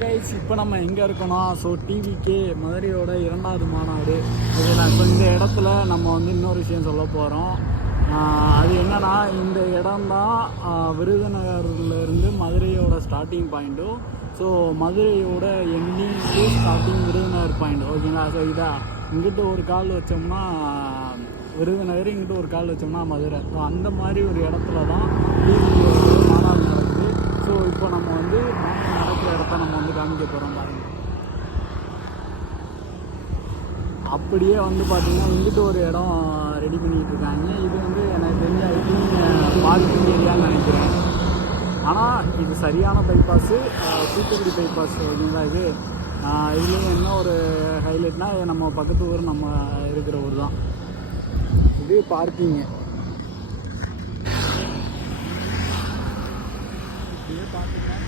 Guys இப்போ நம்ம எங்கே இருக்கோம்னா டிவிகே மதுரையோட 2வது மாநாடு இதில் இப்போ இந்த இடத்துல நம்ம இன்னொரு விஷயம் சொல்ல போகிறோம். அது என்னன்னா, இந்த இடம்தான் விருதுநகர்லேருந்து மதுரையோட ஸ்டார்டிங் பாயிண்ட்டும், ஸோ மதுரையோட எண்டிங் ஸ்டார்டிங் விருதுநகர் பாயிண்ட். ஓகேங்களா? ஸோ இங்கிட்ட ஒரு கால் வச்சோம்னா விருதுநகர், இங்கிட்ட ஒரு கால் வச்சோம்னா மதுரை. ஸோ அந்த மாதிரி ஒரு இடத்துல தான் டிவிகேயோட மாநாடு நடக்குது. ஸோ இப்போ நம்ம மாநாடு நடக்கிற இடத்த நம்ம காமிக்க போகிறோம் பாருங்கள். அப்படியே பார்த்தீங்கன்னா இங்கிட்ட ஒரு இடம் ரெடி பண்ணிகிட்டு இருக்காங்க. இது எனக்கு தெரிஞ்ச ஐ திங்க் பார்க்கிங் ஏரியான்னு நினைக்கிறேன். ஆனால் இது சரியான பைபாஸு, தூத்துக்குடி பைபாஸ். ஓகேங்களா? இதுலேயும் என்ன ஒரு ஹைலைட்னால், நம்ம பக்கத்து ஊர் நம்ம இருக்கிற ஊர் தான். இது பார்க்கிங்கு. இப்படியே பார்த்தீங்கன்னா